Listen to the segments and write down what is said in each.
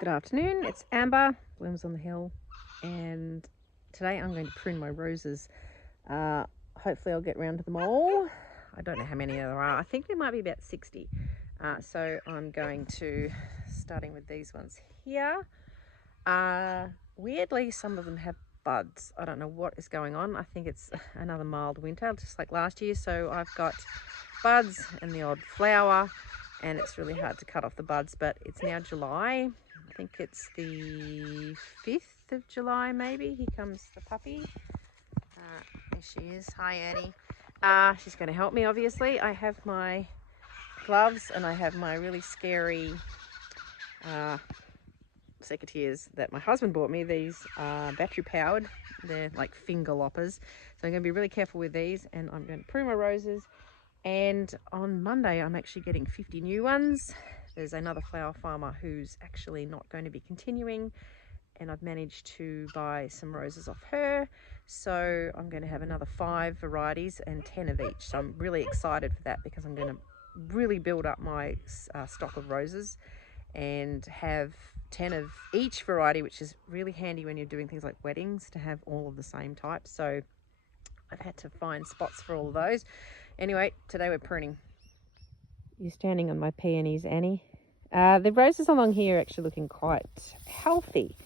Good afternoon, it's Amber, Blooms on the Hill, and today I'm going to prune my roses. Hopefully I'll get round to them all. I don't know how many there are. I think there might be about 60. So I'm going to, starting with these ones here. Weirdly, some of them have buds. I don't know what is going on. I think it's another mild winter, just like last year. So I've got buds and the odd flower, and it's really hard to cut off the buds, but it's now July. I think it's the 5th of July, maybe. Here comes the puppy. There she is. Hi, Annie. She's going to help me, obviously. I have my gloves and I have my really scary secateurs that my husband bought me. These are battery powered. They're like finger loppers. So I'm going to be really careful with these, and I'm going to prune my roses. And on Monday, I'm actually getting 50 new ones. There's another flower farmer who's actually not going to be continuing, and I've managed to buy some roses off her. So I'm going to have another 5 varieties and 10 of each. So I'm really excited for that, because I'm going to really build up my stock of roses and have 10 of each variety, which is really handy when you're doing things like weddings, to have all of the same type. So I've had to find spots for all of those. Anyway, today we're pruning. You're standing on my peonies, Annie. The roses along here are actually looking quite healthy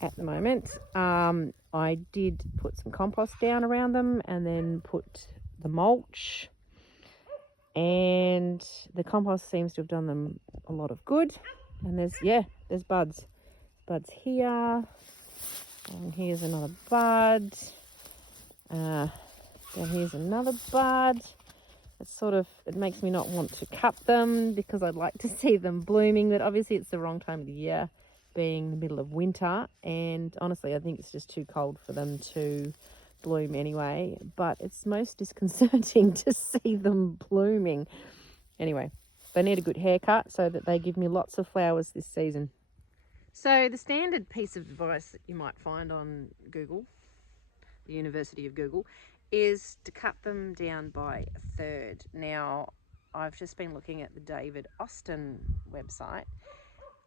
at the moment. I did put some compost down around them and then put the mulch, and the compost seems to have done them a lot of good. And there's buds here, and here's another bud, and here's another bud. It makes me not want to cut them, because I'd like to see them blooming, but obviously it's the wrong time of the year, being the middle of winter, and honestly I think it's just too cold for them to bloom anyway. But it's most disconcerting to see them blooming. Anyway, they need a good haircut so that they give me lots of flowers this season. So the standard piece of advice that you might find on Google, the University of Google, is to cut them down by a third. Now, I've just been looking at the David Austin website,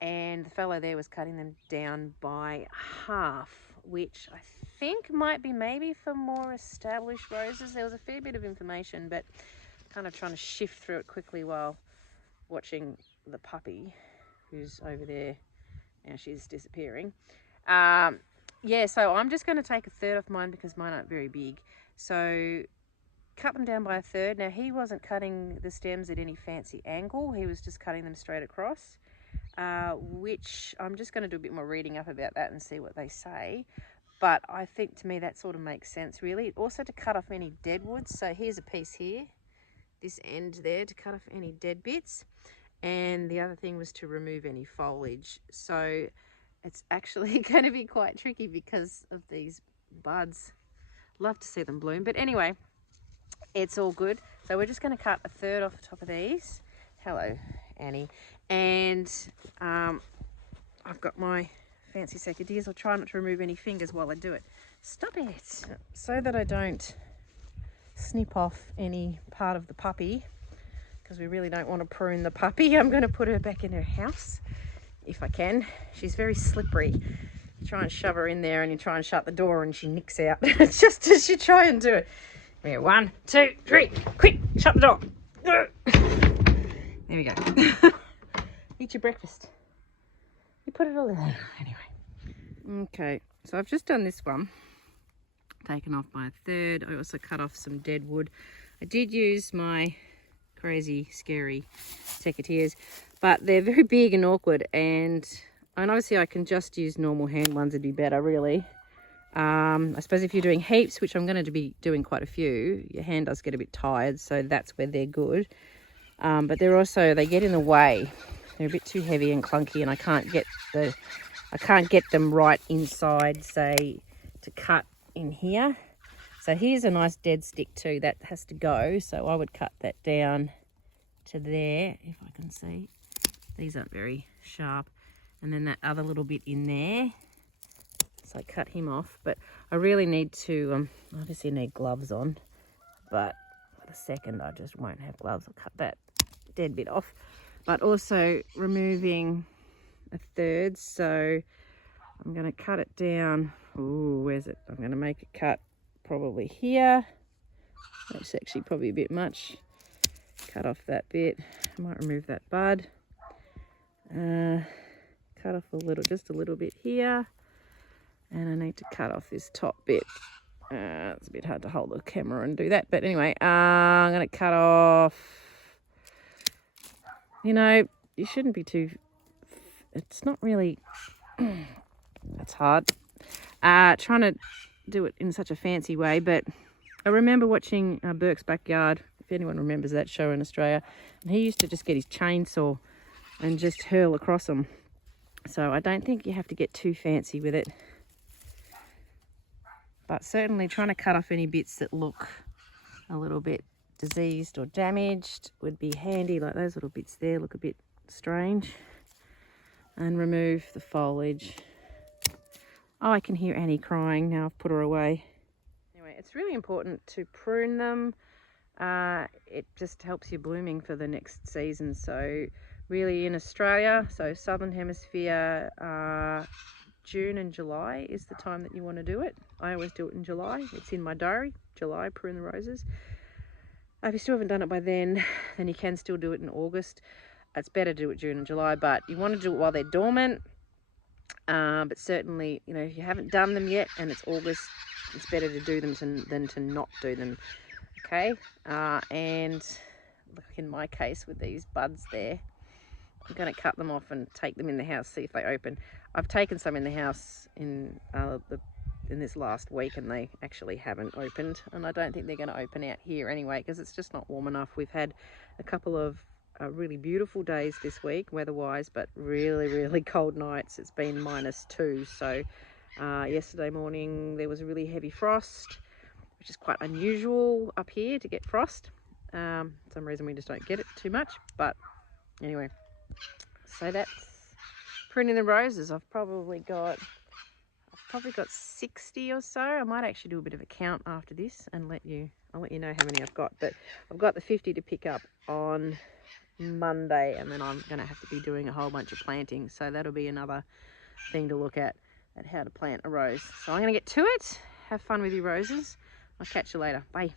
and the fellow there was cutting them down by half, which I think might be maybe for more established roses. There was a fair bit of information, but kind of trying to shift through it quickly while watching the puppy, who's over there. Now she's disappearing. So I'm just going to take a third off mine, because mine aren't very big. So cut them down by a third. Now, he wasn't cutting the stems at any fancy angle. He was just cutting them straight across, which I'm just going to do a bit more reading up about that and see what they say. But I think, to me, that sort of makes sense, really. Also, to cut off any dead woods. So here's a piece here, this end there, to cut off any dead bits. And the other thing was to remove any foliage. So it's actually going to be quite tricky because of these buds. Love to see them bloom, but anyway, it's all good. So we're just going to cut a third off the top of these. Hello, Annie. And I've got my fancy secateurs. I'll try not to remove any fingers while I do it. Stop it! So that I don't snip off any part of the puppy, because we really don't want to prune the puppy. I'm going to put her back in her house if I can. She's very slippery. You try and shove her in there and you try and shut the door and she nicks out. It's just as you try and do it. Here, 1, 2, 3, quick, shut the door. There we go. Eat your breakfast. You put it all there. Anyway. Okay, so I've just done this one. Taken off by a third. I also cut off some dead wood. I did use my crazy, scary secateurs, but they're very big and awkward, and obviously I can just use normal hand ones. It'd be better, really. I suppose if you're doing heaps, which I'm going to be doing quite a few, your hand does get a bit tired, so that's where they're good. But they get in the way. They're a bit too heavy and clunky, and I can't get them right inside, say, to cut in here. So here's a nice dead stick too. That has to go, so I would cut that down to there, if I can see. These aren't very sharp. And then that other little bit in there. So I cut him off, but I really need to, obviously need gloves on, but for the second I just won't have gloves. I'll cut that dead bit off. But also removing 1/3, so I'm going to cut it down. Ooh, where's it? I'm going to make a cut probably here. That's actually probably a bit much. Cut off that bit. I might remove that bud. Cut off just a little bit here. And I need to cut off this top bit. It's a bit hard to hold the camera and do that. But anyway, I'm going to cut off. You know, you shouldn't be too... It's not really... It's hard. Trying to do it in such a fancy way. But I remember watching Burke's Backyard, if anyone remembers that show in Australia. And he used to just get his chainsaw and just hurl across them. So I don't think you have to get too fancy with it. But certainly trying to cut off any bits that look a little bit diseased or damaged would be handy. Like those little bits there look a bit strange. And remove the foliage. Oh, I can hear Annie crying now I've put her away. Anyway, it's really important to prune them. It just helps you blooming for the next season. So really in Australia, so Southern Hemisphere, June and July is the time that you want to do it. I always do it in July. It's in my diary. July, prune the roses. If you still haven't done it by then you can still do it in August. It's better to do it June and July, but you want to do it while they're dormant. But certainly, you know, if you haven't done them yet and it's August, it's better to do them than to not do them. Okay, and like in my case with these buds there, I'm going to cut them off and take them in the house, see if they open. I've taken some in the house in this last week and they actually haven't opened, and I don't think they're going to open out here anyway because it's just not warm enough. We've had a couple of really beautiful days this week weather-wise, but really cold nights. It's been -2, so yesterday morning there was a really heavy frost, which is quite unusual up here to get frost. For some reason we just don't get it too much, but anyway. So that's pruning the roses. I've probably got 60 or so. I might actually do a bit of a count after this and I'll let you know how many I've got. But I've got the 50 to pick up on Monday, and then I'm going to have to be doing a whole bunch of planting. So that'll be another thing to look at how to plant a rose. So I'm going to get to it. Have fun with your roses. I'll catch you later. Bye.